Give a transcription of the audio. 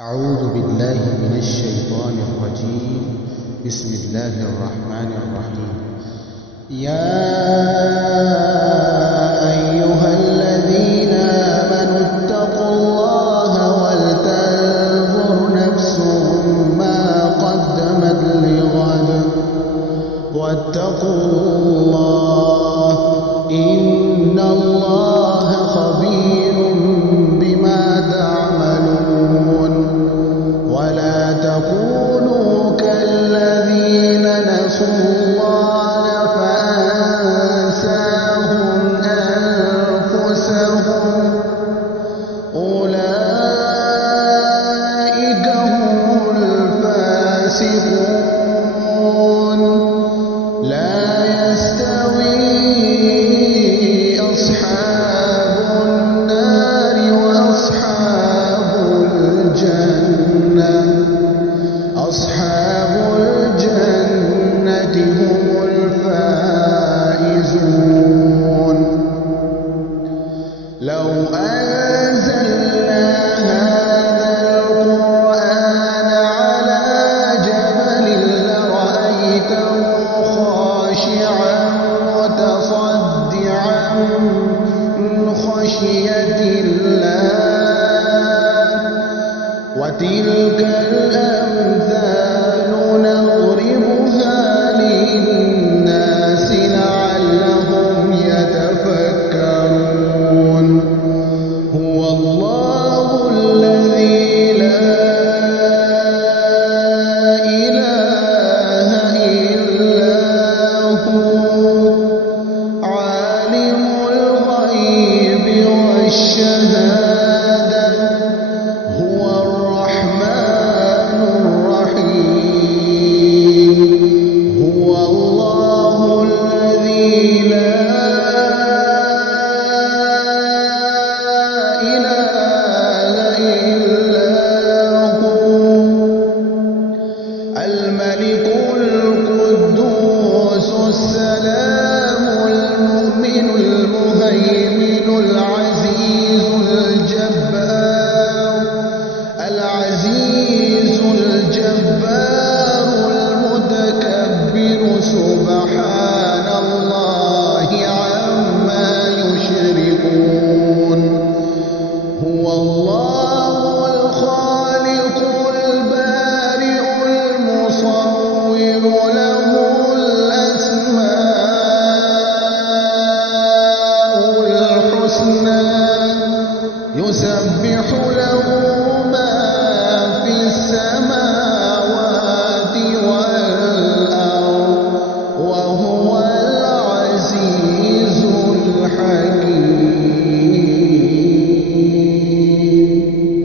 أعوذ بالله من الشيطان الرجيم. بسم الله الرحمن الرحيم. يا أيها الذين آمنوا اتقوا الله ولتنظر نفس ما قدمت لغد واتقوا الله إن الله خبير بما تعملون. ولا تكونوا كالذين نسوا الله فأنساهم أنفسهم أولئك هم الفاسقون. لا يستوي أصحاب النار وأصحاب الجنة. أصحاب الجنة هم الفائزون. لو أنزلنا هذا القرآن على جبل لرأيته خاشعا متصدعا من خشية الله. وتلك الأمثال نضربها للناس لعلهم يتفكرون. هو الله الذي لا إله إلا هو عالم الغيب والشهادة هو الرحمن الرحيم. هو الله الذي لا إله إلا هو الملك القدوس السلام المؤمن المهيمن العزيز الجبار المتكبر سبحان الله عما يشركون. هو الله الخالق البارئ المصور له الأسماء الحسنى يسبح له ما في السماوات والأرض وهو العزيز الحكيم.